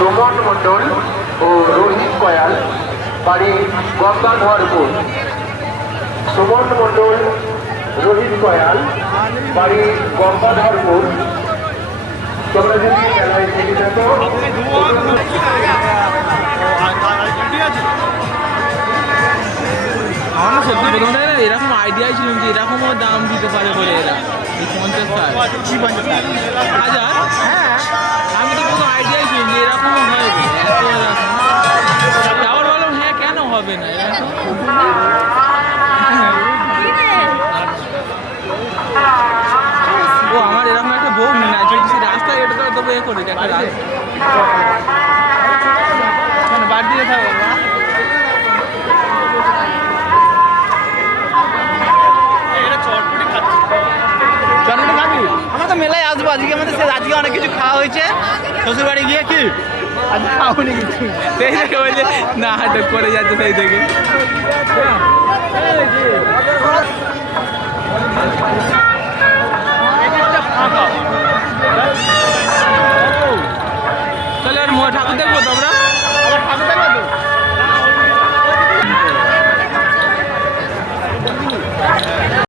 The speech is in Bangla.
সুমন মণ্ডল ও রোহিত কয়াল, বাড়ি গঙ্গাধরপুর। সুমন মণ্ডল, রোহিত কয়াল, বাড়ি গঙ্গাধরপুর। তোমরা যদি খেলায় থেকে থাকো আমার সত্যি প্রথমটা না এরকম আইডিয়াই ছিল যে এরকমও দাম দিতে পারে বলে এরা এই 50,000। হ্যাঁ আমি তো প্রথম আইডিয়াই ছিল যে এরকমও হবে আবার বললাম হ্যাঁ কেন হবে না এরকম। ও আমার এরকম একটা বউ মনে আছে রাস্তায় এটা তো তবে এ করে একটা বাদ দিয়ে থাকবো না। আমরা তো মেলায় আসবো আজকে, আমাদের আজকে অনেক কিছু খাওয়া হয়েছে শ্বশুর বাড়ি গিয়ে। কি আজকে খাওনি কিছু সেই থেকে বলছে না হাটক করে যাচ্ছে সেই থেকে।